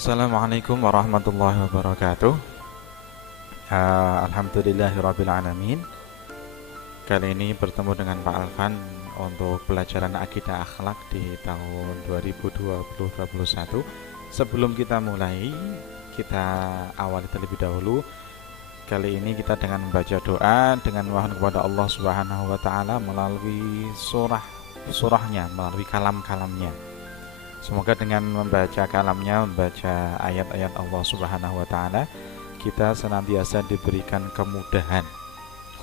Assalamualaikum warahmatullahi wabarakatuh. Alhamdulillahirrabbilalamin. Kali ini bertemu dengan Pak Alvan untuk pelajaran akidah akhlak di tahun 2020-2021. Sebelum kita mulai, kita awali terlebih dahulu. Kali ini kita dengan membaca doa dengan mohon kepada Allah Subhanahu wa taala melalui surahnya, melalui kalam-kalamnya. Semoga dengan membaca kalamnya, membaca ayat-ayat Allah Subhanahu wa taala, kita senantiasa diberikan kemudahan,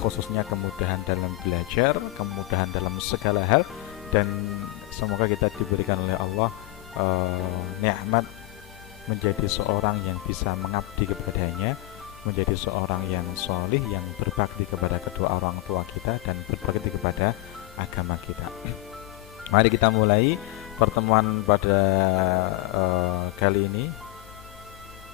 khususnya kemudahan dalam belajar, kemudahan dalam segala hal, dan semoga kita diberikan oleh Allah nikmat menjadi seorang yang bisa mengabdi kepadanya, menjadi seorang yang solih, yang berbakti kepada kedua orang tua kita dan berbakti kepada agama kita. Mari kita mulai pertemuan pada kali ini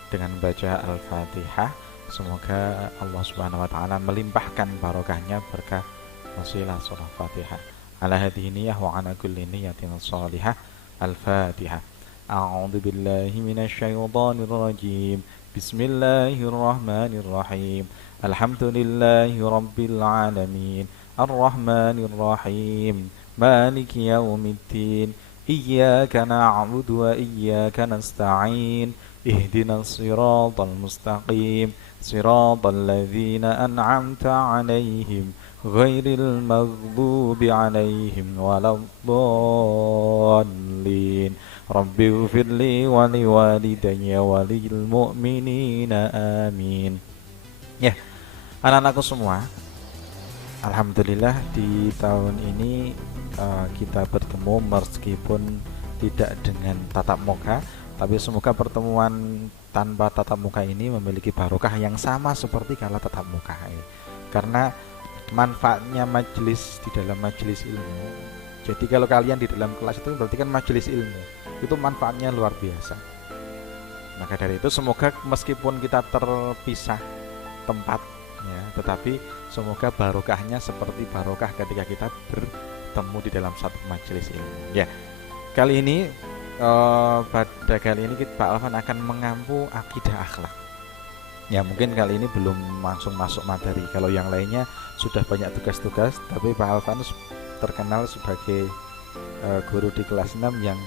dengan membaca Al-Fatihah. Semoga Allah Subhanahu wa taala melimpahkan barokahnya berkah wasilah surah Fatihah. Ala hadhihi niyyah wa ala kulli niyyatin shalihah. Al-Fatihah. A'udzu billahi minasy syaithanir rajim. Bismillahirrahmanirrahim. Alhamdulillahi rabbil alamin. Ar-Rahmanir Rahim. Maliki yaumiddin. إياك نعبد وإياك نستعين اهدنا الصراط المستقيم صراط الذين أنعمت عليهم غير المغضوب عليهم ولا الضالين رب اغفر لي ولوالدي وللمؤمنين آمين. Ya, anak-anakku semua, alhamdulillah di tahun ini kita bertemu meskipun tidak dengan tatap muka, tapi semoga pertemuan tanpa tatap muka ini memiliki barokah yang sama seperti kalau tatap muka karena manfaatnya majelis di dalam majelis ilmu. Jadi kalau kalian di dalam kelas itu berarti kan majelis ilmu, itu manfaatnya luar biasa. Maka dari itu semoga meskipun kita terpisah tempat ya, tetapi semoga barokahnya seperti barokah ketika kita bertemu di dalam satu majelis ilmu. Ya, kali ini pada kali ini Pak Alvan akan mengampu akidah akhlak. Ya, mungkin kali ini belum langsung masuk materi. Kalau yang lainnya sudah banyak tugas-tugas, tapi Pak Alvan terkenal sebagai guru di kelas 6 yang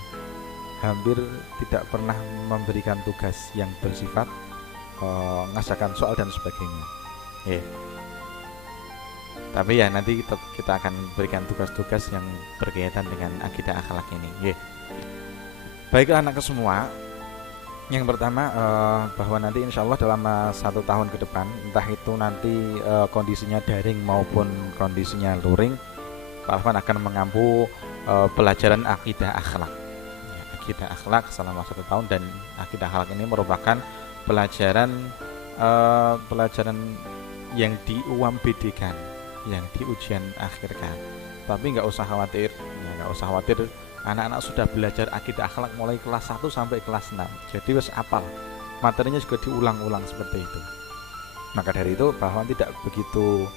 hampir tidak pernah memberikan tugas yang bersifat mengajarkan soal dan sebagainya. Ya. Tapi ya nanti kita akan berikan tugas-tugas yang berkaitan dengan akidah akhlak ini. Baiklah anakku semua, yang pertama bahwa nanti insya Allah dalam 1 tahun ke depan, entah itu nanti kondisinya daring maupun kondisinya luring, Pak Alvan akan mengampu pelajaran akidah akhlak. Ya, akidah akhlak selama 1 tahun, dan akidah akhlak ini merupakan pelajaran yang di UMBD-kan, yang di ujian akhirkan. Tapi nggak usah khawatir, anak-anak sudah belajar akidah akhlak mulai kelas 1 sampai kelas 6. Jadi wis apal. Materinya juga diulang-ulang seperti itu. Maka dari itu bahwa tidak begitu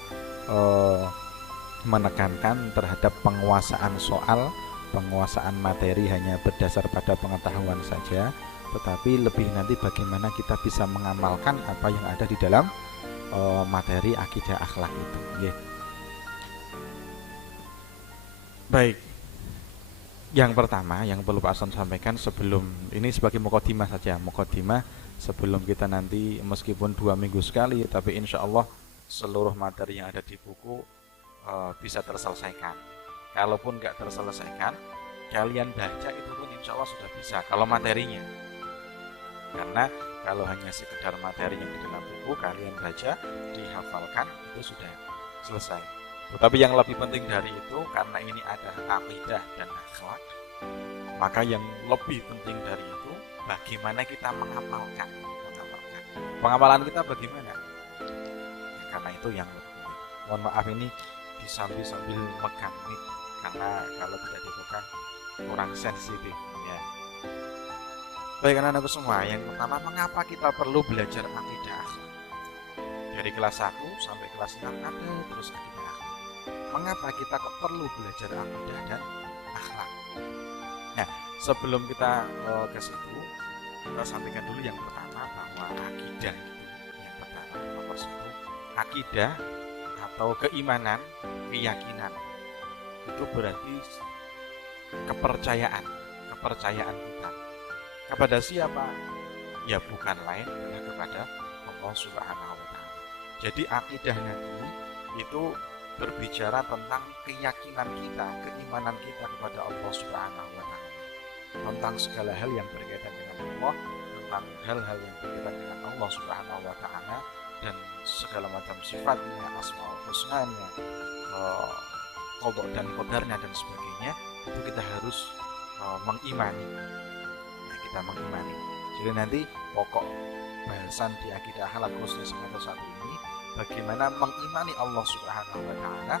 menekankan terhadap penguasaan soal, penguasaan materi hanya berdasar pada pengetahuan saja, tetapi lebih nanti bagaimana kita bisa mengamalkan apa yang ada di dalam materi akidah akhlak itu. Baik, yang pertama yang perlu Pak Aston sampaikan sebelum ini sebagai mukadimah saja, sebelum kita nanti meskipun 2 minggu sekali, tapi insya Allah seluruh materi yang ada di buku bisa terselesaikan. Kalaupun nggak terselesaikan, kalian baca itu pun insya Allah sudah bisa kalau materinya. Karena kalau hanya sekedar materi yang di dalam buku kalian baca, dihafalkan, itu sudah selesai. Tetapi yang lebih penting dari itu, karena ini ada akidah dan akhlak, maka yang lebih penting dari itu bagaimana kita mengamalkan. Pengamalan kita bagaimana? Karena itu yang lebih penting. Mohon maaf ini sambil megang mic, karena kalau tidak dipegang kurang sensitif ya. Baik anak-anakku semua, yang pertama, mengapa kita perlu belajar akidah akhlak? Dari kelas 1 sampai kelas 6 ada terus akidah akhlak. Mengapa kita kok perlu belajar akidah dan akhlak? Nah, sebelum kita ke situ, kita sampaikan dulu yang pertama bahwa akidah itu yang pertama nomor satu, akidah atau keimanan, keyakinan itu berarti kepercayaan kita kepada siapa? Ya bukan lain adalah kepada Allah Subhanahu wa Ta'ala. Jadi akidah nanti itu berbicara tentang keyakinan kita, keimanan kita kepada Allah Subhanahu wa Ta'ala, tentang segala hal yang berkaitan dengan Allah, tentang hal-hal yang berkaitan dengan Allah Subhanahu wa Ta'ala dan segala macam sifatnya, asmaul husnanya, qada dan qadarnya dan sebagainya, itu kita harus mengimani. Nah, kita mengimani. Jadi nanti pokok bahasan di akidah akhlak khususnya semester 1 ini bagaimana mengimani Allah Subhanahu wa Ta'ala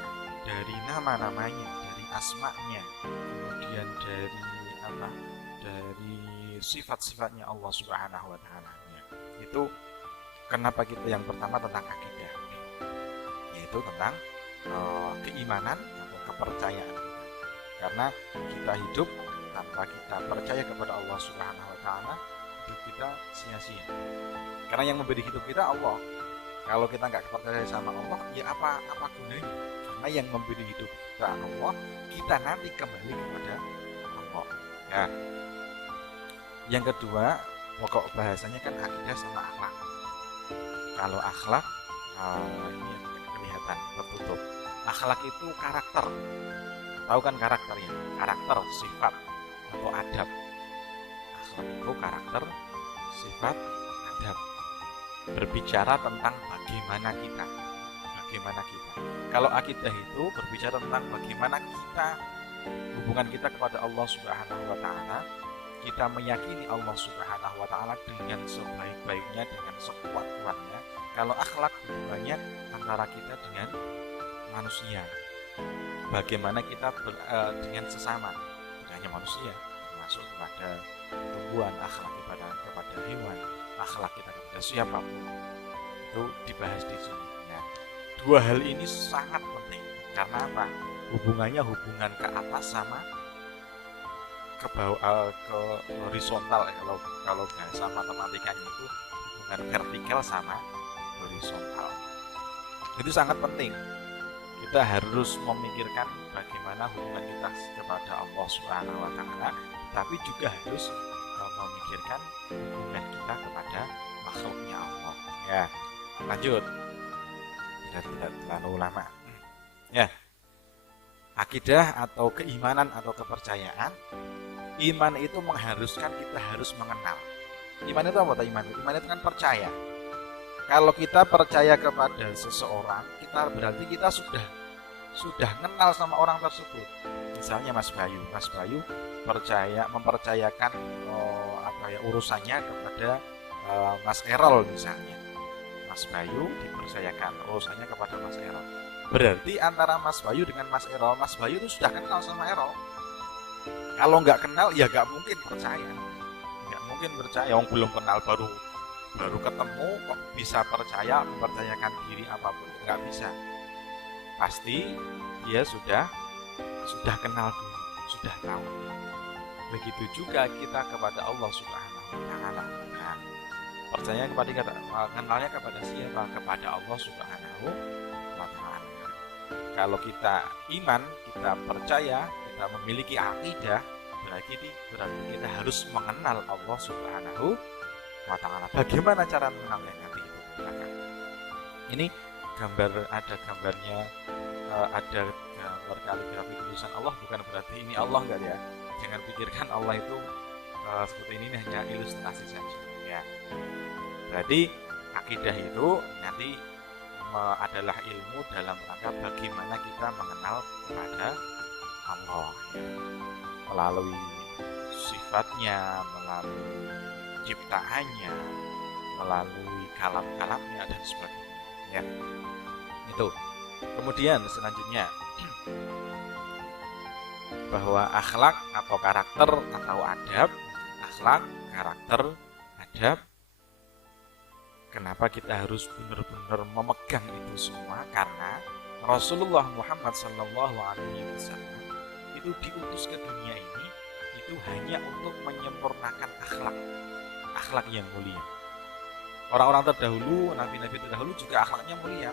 dari nama-namanya, dari asma'nya, kemudian dari sifat-sifatnya Allah Subhanahu wa Ta'ala. Itu kenapa kita yang pertama tentang akidah, yaitu tentang keimanan atau kepercayaan kita. Karena kita hidup tanpa kita percaya kepada Allah Subhanahu wa Ta'ala, hidup kita sia-sia. Karena yang memberi hidup kita Allah. Kalau kita nggak percaya sama Allah, ya apa gunanya? Karena yang memberi hidup kita Allah, kita nanti kembali kepada Allah. Ya. Yang kedua, pokok bahasanya kan akidah sama akhlak. Kalau akhlak, ini kelihatan tertutup. Akhlak itu karakter. Tahu kan karakternya? Karakter, sifat, atau adab. Akhlak itu karakter, sifat, adab. Berbicara tentang bagaimana kita. Kalau akidah itu berbicara tentang bagaimana kita, hubungan kita kepada Allah Subhanahu wa Ta'ala, kita meyakini Allah Subhanahu wa Ta'ala dengan sebaik-baiknya, dengan sekuat-kuatnya. Kalau akhlak hubungannya antara kita dengan manusia, bagaimana kita dengan sesama, tidak hanya manusia, termasuk kepada tumbuhan, akhlak kepada hewan, akhlak kita kepada siapapun, itu dibahas di sini. Nah, dua hal ini sangat penting karena apa? Hubungannya hubungan ke atas sama ke bawah, ke horizontal. Kalau bahasa matematikanya itu hubungan vertikal sama horizontal. Itu sangat penting. Kita harus memikirkan bagaimana hubungan kita kepada Allah Subhanahu wa Ta'ala, tapi juga harus memikirkan hubungan kita kepada makhluknya Allah. Ya, lanjut. Tidak terlalu lama. Ya, akidah atau keimanan atau kepercayaan. Iman itu mengharuskan kita harus mengenal. Iman itu apa? Iman itu kan percaya. Kalau kita percaya kepada seseorang, kita berarti kita sudah kenal sama orang tersebut. Misalnya Mas Bayu mempercayakan urusannya kepada Mas Erol misalnya. Mas Bayu dipercayakan urusannya kepada Mas Erol. Berarti antara Mas Bayu dengan Mas Bayu itu sudah kenal sama Erol. Kalau nggak kenal ya nggak mungkin percaya. Yang belum kenal baru ketemu kok bisa mempercayakan diri apapun, nggak bisa. Pasti dia sudah kenal dulu, sudah tahu. Begitu juga kita kepada Allah Subhanahu wa Ta'ala. Nah, percaya kenalnya kepada siapa? Kepada Allah Subhanahu wa Ta'ala. Kalau kita iman, kita percaya, kita memiliki akidah, berarti kita harus mengenal Allah Subhanahu wa Ta'ala. Bagaimana cara mengenalnya nanti itu belakang. Ini ada gambarnya, ada gambar kaligrafi tulisan Allah, bukan berarti ini Allah enggak ya. Jangan pikirkan Allah itu seperti ini hanya ilustrasi saja ya. Berarti akidah itu nanti adalah ilmu dalam rangka bagaimana kita mengenal kepada Allah ya. Melalui sifatnya, melalui ciptaannya, melalui kalam-kalamnya dan sebagainya ya. Itu. Kemudian selanjutnya bahwa akhlak atau karakter atau adab, akhlak, karakter, adab. Kenapa kita harus benar-benar memegang itu semua? Karena Rasulullah Muhammad SAW itu diutus ke dunia ini itu hanya untuk menyempurnakan akhlak, akhlak yang mulia. Orang-orang terdahulu, nabi-nabi terdahulu juga akhlaknya mulia,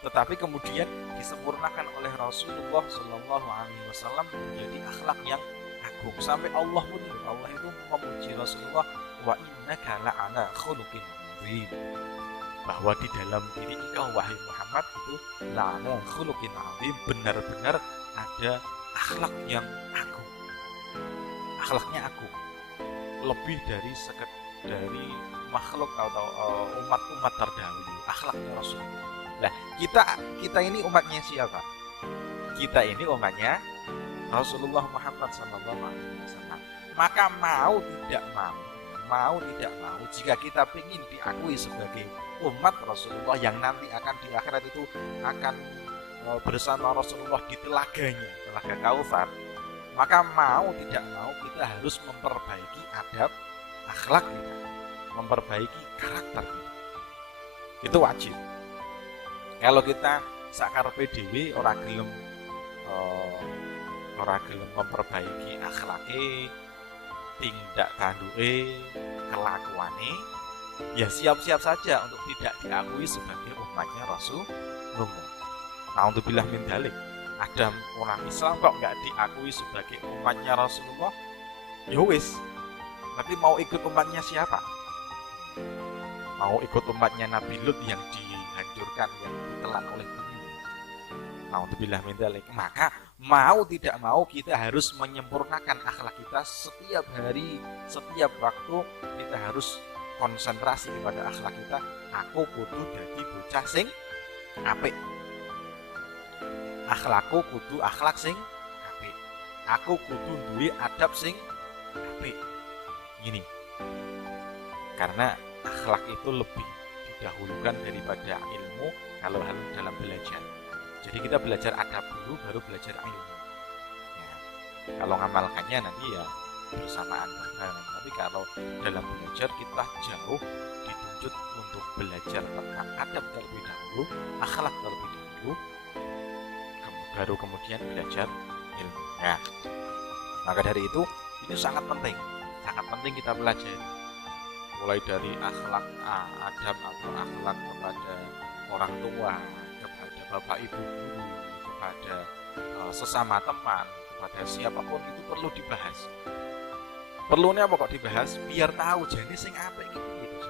tetapi kemudian disempurnakan oleh Rasulullah Shallallahu Alaihi Wasallam menjadi akhlak yang agung. Sampai Allah pun, Allah itu memuji Rasulullah, wa innaka la'ala khuluqin azim, bahwa di dalam diri engkau wahai Muhammad itu la'ala khuluqin azim, benar-benar ada akhlak yang agung. Akhlaknya agung, lebih dari dari makhluk atau umat-umat terdahulu. Akhlaknya Rasulullah. Nah, kita ini umatnya siapa? Kita ini umatnya Rasulullah Muhammad SAW. Maka mau tidak mau, jika kita ingin diakui sebagai umat Rasulullah yang nanti akan di akhirat itu akan bersama Rasulullah di telaganya, telaga Kautsar, maka mau tidak mau kita harus memperbaiki adab akhlak kita, memperbaiki karakter kita. Itu wajib. Kalau kita sakarepe dhewe ora gelem memperbaiki akhlake, tindak tanduke, kelakuane, ya siap-siap saja untuk tidak diakui sebagai umatnya Rasulullah. Na'udzubillah min dzalik. Ada orang Islam kok nggak diakui sebagai umatnya Rasulullah, ya wis. Tapi mau ikut umatnya siapa? Mau ikut umatnya Nabi Lut yang dihancurkan, yang ditelan oleh bumi. Na'udzubillah min dzalik. Maka mau tidak mau kita harus menyempurnakan akhlak kita setiap hari, setiap waktu. Kita harus konsentrasi kepada akhlak kita. Aku kudu dadi bocah sing apik. Akhlakku kudu akhlak sing apik. Aku kudu duwe adab sing apik. Gini. Karena akhlak itu lebih didahulukan daripada ilmu kalau dalam belajar. Jadi kita belajar adab dulu, baru belajar ilmu. Ya, kalau ngamalkannya nanti ya bersamaan barengan. Tapi kalau dalam belajar kita jauh dituntut untuk belajar tentang adab terlebih dahulu, akhlak terlebih dahulu, baru kemudian belajar ilmu. Ya, maka dari itu ini sangat penting kita pelajari. Mulai dari akhlak adab atau akhlak kepada orang tua, kepada bapak ibu guru, kepada sesama teman, kepada siapapun, itu perlu dibahas. Perlunya apa kok dibahas? Biar tahu jadi sing apik gitu.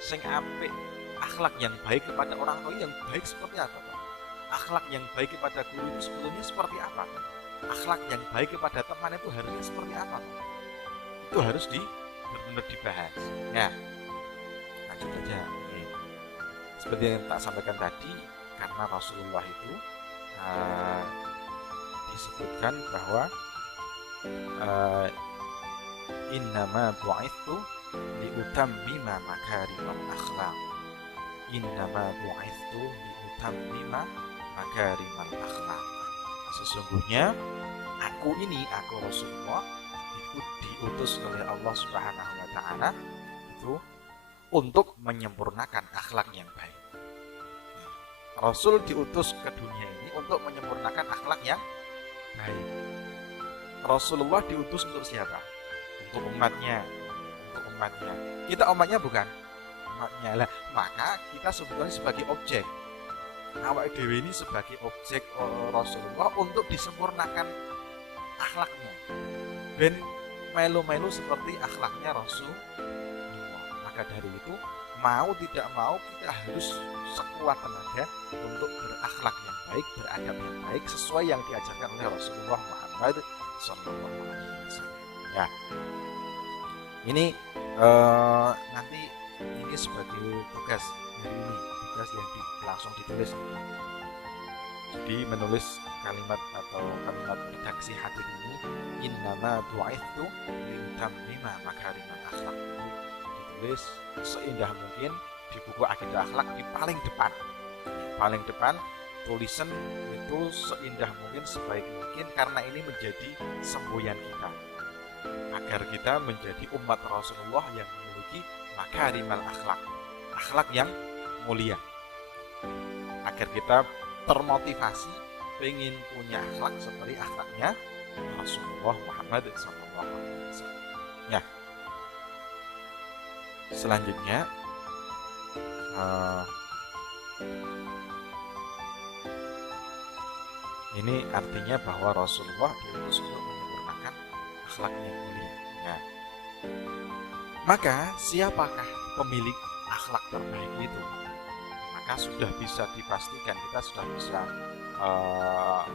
Sing apik, akhlak yang baik kepada orang tua yang baik seperti apa, Pak? Akhlak yang baik kepada guru itu sebetulnya seperti apa? Akhlak yang baik kepada teman itu harusnya seperti apa, Pak? Itu harus benar-benar dibahas. Ya, lanjut aja. Seperti yang tak sampaikan tadi, karena Rasulullah itu disebutkan bahwa innama bu'itsu liutammima makarimal akhlaq. Innama bu'itsu liutammima makarimal akhlaq. Sesungguhnya aku Rasulullah itu diutus oleh Allah Subhanahu wa taala itu untuk menyempurnakan akhlak yang baik. Rasul diutus ke dunia ini untuk menyempurnakan akhlak yang baik. Rasulullah diutus untuk siapa? Untuk umatnya. Kita umatnya bukan? Umatnya lah. Maka kita sebetulnya sebagai objek. Awak dewe ini sebagai objek Rasulullah untuk disempurnakan akhlaknya. Ben melu-melu seperti akhlaknya Rasulullah. Maka dari itu mau tidak mau kita harus sekuat tenaga untuk berakhlak yang baik, beradab yang baik sesuai yang diajarkan oleh Rasulullah Muhammad SAW. Ya, ini nanti ini sebagai tugas hari ini, tugas yang langsung ditulis. Jadi menulis kalimat atau kalimat redaksi hadis ini, innama bu'itsu liutammima makarimal akhlaq, ditulis seindah mungkin di buku akidah akhlak di paling depan tulisan itu seindah mungkin, sebaik mungkin, karena ini menjadi semboyan kita agar kita menjadi umat Rasulullah yang memiliki makarimal akhlak yang mulia, agar kita termotivasi pengen punya akhlak seperti akhlaknya Rasulullah Muhammad SAW. Ya, Selanjutnya ini artinya bahwa Rasulullah diutus untuk menyempurnakan akhlak yang mulia. Ya. Maka siapakah pemilik akhlak terbaik itu? Maka sudah bisa dipastikan, kita sudah bisa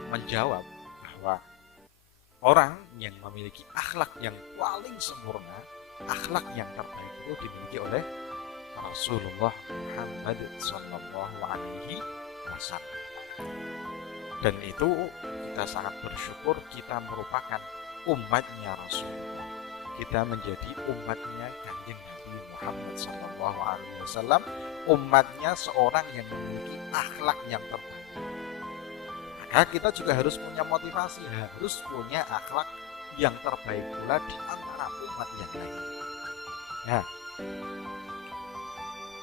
menjawab bahwa orang yang memiliki akhlak yang paling sempurna, akhlak yang terbaik itu dimiliki oleh Rasulullah Muhammad Sallallahu Alaihi Wasallam. Dan itu kita sangat bersyukur kita merupakan umatnya Rasulullah. Kita menjadi umatnya Kanjeng Nabi Muhammad Sallallahu Alaihi Wasallam, umatnya seorang yang memiliki akhlak yang terbaik. Maka kita juga harus punya motivasi, harus punya akhlak yang terbaik pula di antara umat yang lain. Ya,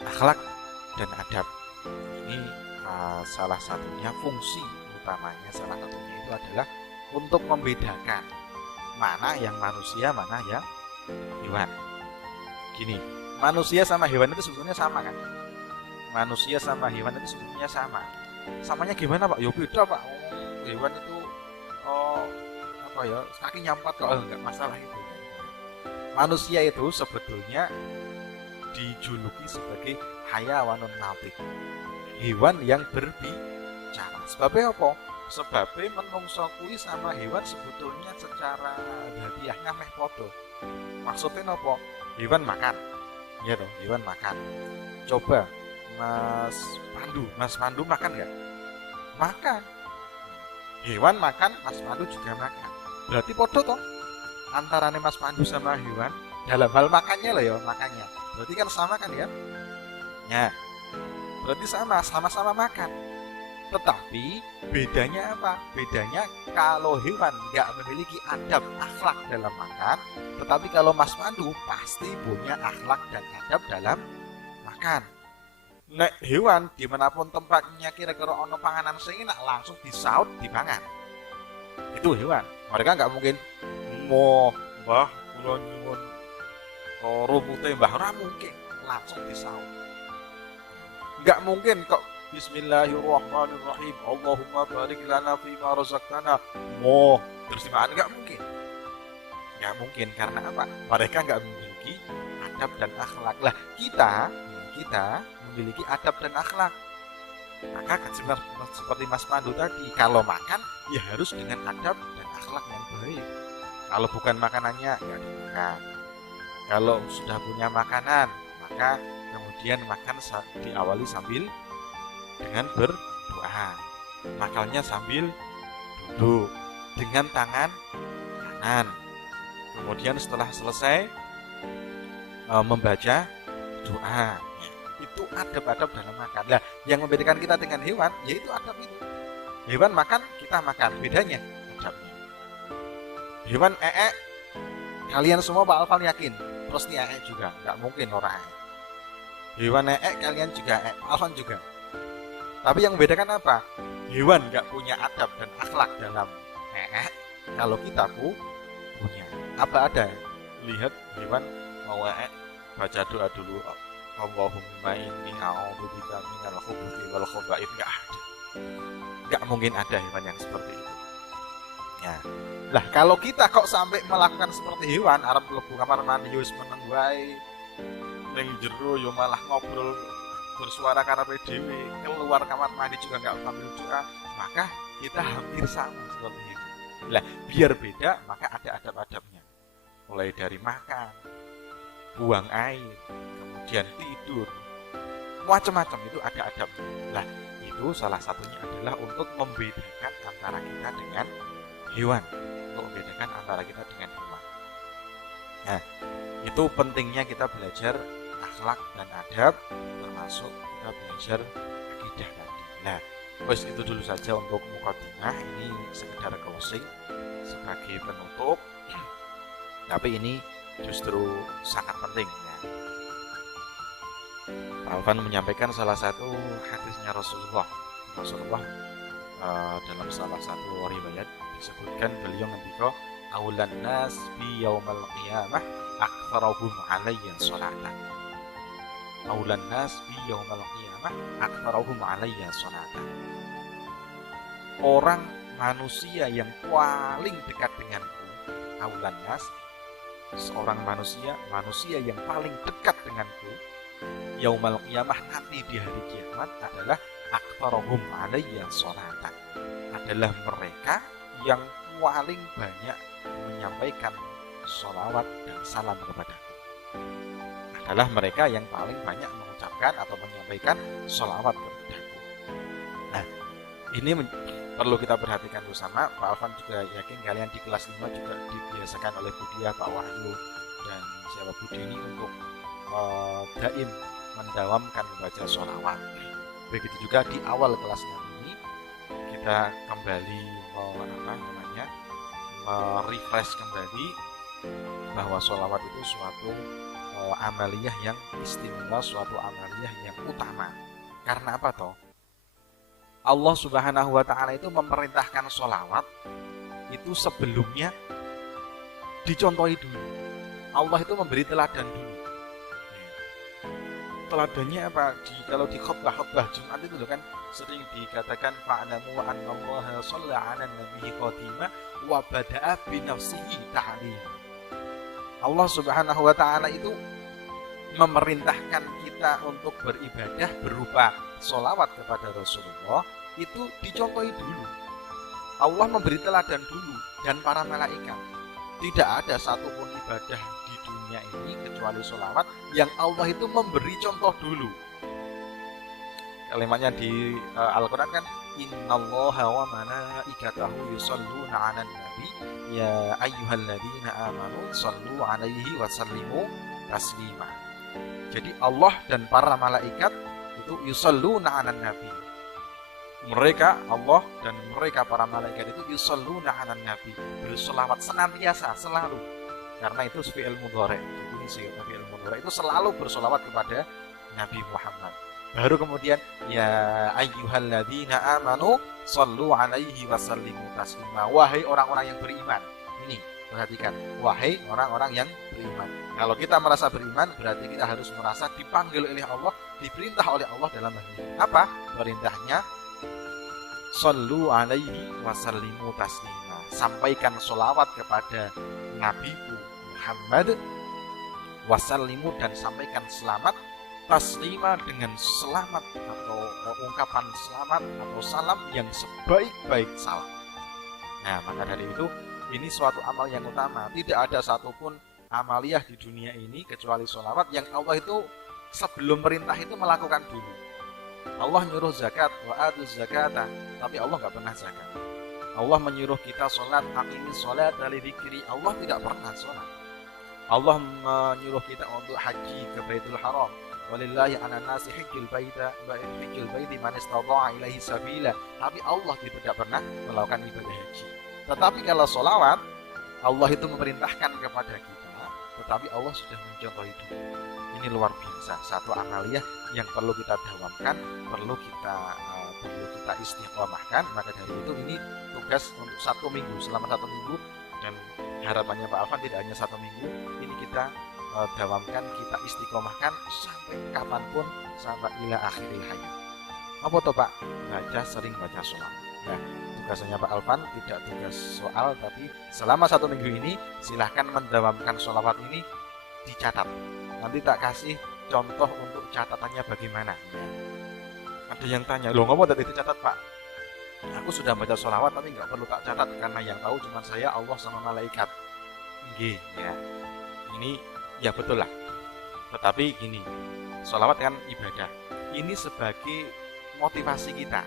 akhlak dan adab ini salah satunya fungsi utamanya, salah satunya itu adalah untuk membedakan mana yang manusia, mana yang hewan. Gini, manusia sama hewan itu sebetulnya sama kan? Manusia sama hewan itu sebetulnya sama. Samanya gimana Pak? Ya beda Pak. Hewan itu kaki nyampat kok, enggak masalah itu. Manusia itu sebetulnya dijuluki sebagai hayawanun natik, hewan yang berbicara. Sebabnya apa? Sebabnya menungso kuwi sama hewan sebetulnya secara hadiahnya meh podo. Maksudnya apa? Hewan makan, ya toh, hewan makan. Coba Mas Pandu makan nggak? Makan. Hewan makan, Mas Pandu juga makan. Berarti podo toh antarane Mas Pandu sama hewan dalam hal makannya loh ya, makannya. Berarti kan sama kan ya? Ya. Berarti sama-sama makan. Tetapi bedanya apa? Bedanya kalau hewan nggak memiliki adab akhlak dalam makan, tetapi kalau Mas Pandu pasti punya akhlak dan adab dalam makan. Nek hewan dimanapun tempatnya kira-kira ono panganan sing enak langsung disaut dipangan. Itu hewan. Mereka nggak mungkin mau mbah kula nyuwun rumpute mbah, ora mungkin langsung disaut. Nggak mungkin kok Bismillahirrahmanirrahim Allahumma barik lana fima razaqtana mau terus dimakan, nggak mungkin. Nggak mungkin karena apa? Mereka nggak memiliki adab dan akhlak. Lah kita memiliki adab dan akhlak. Maka seperti Mas Pandu tadi, kalau makan ya harus dengan adab dan akhlak yang baik. Kalau bukan makanannya ya dimakan. Kalau sudah punya makanan, maka kemudian makan diawali sambil dengan berdoa. Makannya sambil duduk dengan tangan kanan. Kemudian setelah selesai membaca doa. Itu adab-adab dalam makan. Nah, yang membedakan kita dengan hewan yaitu adab itu. Hewan makan, kita makan. Bedanya adabnya. Hewan kalian semua Pak Alfan yakin pasti juga, nggak mungkin orang hewan kalian juga Pak Alfan juga. Tapi yang membedakan apa? Hewan nggak punya adab dan akhlak dalam kalau kita punya. Apa ada? Lihat hewan mau baca doa dulu, Allahumma inni a'udzubika minal khubuthi wal khaba'ith. Enggak ada. Enggak mungkin ada hewan yang seperti itu. Ya. Lah kalau kita kok sampai melakukan seperti hewan, arep mlebu kamar mandi wis meneng wae. Ning jero yo malah ngobrol bersuara karepe dhewe, keluar kamar mandi juga enggak sambil doa, maka kita hampir sama seperti itu. Lah biar beda, maka ada adab-adabnya. Mulai dari makan, buang air, kemudian tidur, macam-macam itu ada adabnya. Nah, itu salah satunya adalah untuk membedakan antara kita dengan hewan, untuk membedakan antara kita dengan hewan. Nah, itu pentingnya kita belajar akhlak dan adab, termasuk kita belajar akidah tadi. Nah, wes itu dulu saja untuk mukadimah. Ini sekedar closing sebagai penutup. Tapi ini justru sangat penting ya. Alfan menyampaikan salah satu hadisnya Rasulullah dalam salah satu riwayat disebutkan beliau ngendika aulan nas bi yaumal qiyamah aktsarahum alayya sholatan. aulan nas bi yaumal qiyamah aktsarahum alayya sholatan. Orang manusia yang paling dekat denganku, aulan nas, seorang manusia yang paling dekat denganku yaumal qiyamah, nanti di hari kiamat, adalah aktsarahum alayya sholatan, adalah mereka yang paling banyak menyampaikan sholawat dan salam kepadaku, adalah mereka yang paling banyak mengucapkan atau menyampaikan sholawat kepadaku. Nah, ini perlu kita perhatikan bersama. Pak Alvan juga yakin kalian di kelas 5 juga dibiasakan oleh Budia, Pak Wahyu, dan siapa Budi ini untuk daim mendawamkan membaca sholawat. Begitu juga di awal kelas 6 ini kita kembali merefresh kembali bahwa sholawat itu suatu amaliyah yang istimewa, suatu amaliyah yang utama. Karena apa toh? Allah Subhanahu wa Ta'ala itu memerintahkan sholawat itu sebelumnya dicontohi dulu. Allah itu memberi teladan dulu. Teladannya apa? Kalau di khutbah Jumat itu kan sering dikatakan fa'lamu annallaha shalla 'alan nabiyyi qatima wa bada'a bi nafsihi ta'lim. Allah Subhanahu wa Ta'ala itu memerintahkan kita untuk beribadah berupa sholawat kepada Rasulullah, itu dicontohi dulu. Allah memberi teladan dulu, dan para malaikat. Tidak ada satupun ibadah di dunia ini kecuali sholawat yang Allah itu memberi contoh dulu. Kalimatnya di Al-Quran kan, innallaha wa malaikatahu yusholluna 'alan nabi ya ayyuhalladzina amanu shollu 'alaihi wa sallimu taslima. Jadi Allah dan para malaikat itu yusholluna 'alan nabi. Mereka, Allah dan mereka para malaikat itu yusholluna 'alan nabi, berselawat senantiasa, selalu. Karena itu fi'il mudhari. Ini fi'il mudhari itu selalu berselawat kepada Nabi Muhammad. Baru kemudian ya ayyuhalladzina amanu shollu 'alaihi wa sallimu taslima. Wahai orang-orang yang beriman. Ini perhatikan, wahai orang-orang yang beriman. Kalau kita merasa beriman, berarti kita harus merasa dipanggil oleh Allah, diperintah oleh Allah dalam hal ini. Apa perintahnya? Shollu 'alaihi wa sallimu taslima. Sampaikan sholawat kepada Nabiku Muhammad, wasallimu, dan sampaikan selamat, taslima, dengan selamat atau ungkapan selamat atau salam yang sebaik-baik salam. Nah, maka dari itu ini suatu amal yang utama. Tidak ada satupun amaliyah di dunia ini kecuali sholawat yang Allah itu sebelum perintah itu melakukan dulu. Allah nyuruh zakat, wa atuz zakata, tapi Allah nggak pernah zakat. Allah menyuruh kita sholat, aqimis sholat li dzikri, Allah tidak pernah sholat. Allah menyuruh kita untuk haji ke Baitul Haram, walillahi 'alan nasi hajjul baiti man istata'a ilaihi sabila, tapi Allah tidak pernah melakukan ibadah haji. Tetapi kalau sholawat, Allah itu memerintahkan kepada kita, tetapi Allah sudah mencontoh itu. Ini luar biasa, satu amaliyah yang perlu kita dawamkan, perlu kita istiqomahkan. Maka dari itu ini tugas untuk 1 minggu, selama 1 minggu, dan harapannya Pak Alvan tidak hanya 1 minggu, ini kita dawamkan, kita istiqomahkan sampai kapanpun, sampai ila akhiril hayat. Apa tuh Pak? Sering baca sholawat. Nah, tugasnya Pak Alvan tidak tugas soal, tapi selama 1 minggu ini silahkan mendawamkan sholawat ini, dicatat. Nanti tak kasih contoh untuk catatannya bagaimana. Ada yang tanya, loh ngomong tadi dicatat Pak? Aku sudah baca sholawat tapi nggak perlu tak catat, karena yang tahu cuma saya, Allah sama malaikat. Nggih, ya. Ini ya betul lah. Tetapi gini, sholawat kan ibadah. Ini sebagai motivasi kita.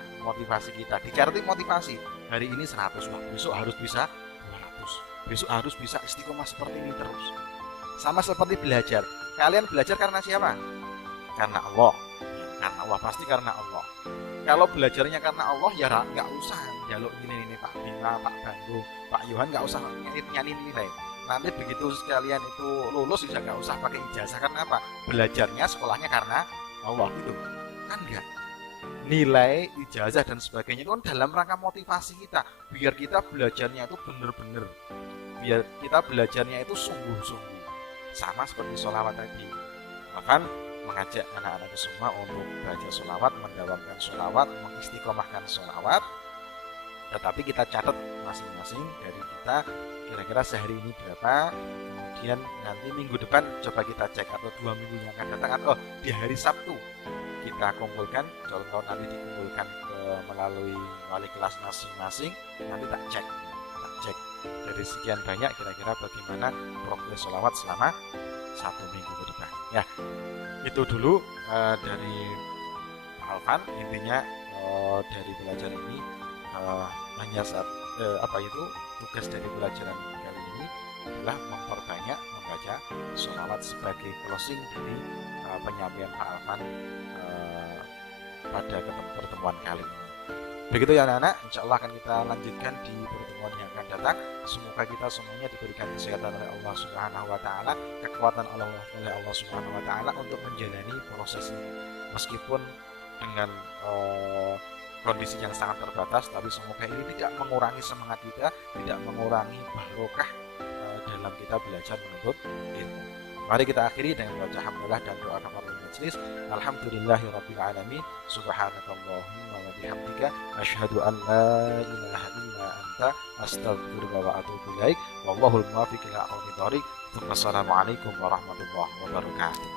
Dicarti motivasi. Hari ini 100, wah, besok harus bisa 200. Besok harus bisa istiqomah seperti ini terus. Sama seperti belajar. Kalian belajar karena siapa? Karena Allah. Karena Allah, pasti karena Allah. Kalau belajarnya karena Allah, ya nggak usah jaluk ini Pak Bima, Pak Bandung, Pak Yohan, nggak usah nyanyi nilai. Nanti begitu sekalian itu lulus juga nggak usah pakai ijazah. Karena apa? Belajarnya, sekolahnya karena Allah gitu. Kan enggak? Nilai, ijazah dan sebagainya itu kan dalam rangka motivasi kita, biar kita belajarnya itu benar-benar, biar kita belajarnya itu sungguh-sungguh. Sama seperti sholawat tadi. Bahkan mengajak anak-anakku semua untuk baca sholawat, mendawamkan sholawat, mengistiqomahkan sholawat. Tetapi kita catat masing-masing dari kita kira-kira sehari ini berapa, kemudian nanti minggu depan coba kita cek, atau 2 minggu yang akan datang, atau di hari Sabtu kita kumpulkan, contoh nanti dikumpulkan melalui wali kelas masing-masing, nanti tak cek dari sekian banyak kira-kira bagaimana progres sholawat selama 1 minggu ke depan. Ya, itu dulu dari Pak Alvan. Intinya dari pelajaran ini hanya tugas dari pelajaran kali ini adalah memperbanyak membaca sholawat sebagai closing dari penyampaian Pak Alvan pada pertemuan kali ini. Begitu ya anak-anak, insya Allah akan kita lanjutkan di pertemuan yang akan datang. Semoga kita semuanya diberikan kesehatan oleh Allah Subhanahu wa Ta'ala, kekuatan oleh Allah Subhanahu wa Ta'ala untuk menjalani proses ini. Meskipun dengan kondisi yang sangat terbatas, tapi semoga ini tidak mengurangi semangat kita, tidak mengurangi barokah dalam kita belajar menuntut ilmu. Mari kita akhiri dengan baca hamdalah dan doa kafaratul majlis. Alhamdulillahirabbil alamin. Subhanakallahumma wa bihamdika asyhadu an la ilaha illa anta astaghfiruka wa atubu ilaik. Wallahul muwaffiq ila aqwamit thoriq. Wassalamualaikum warahmatullahi wabarakatuh.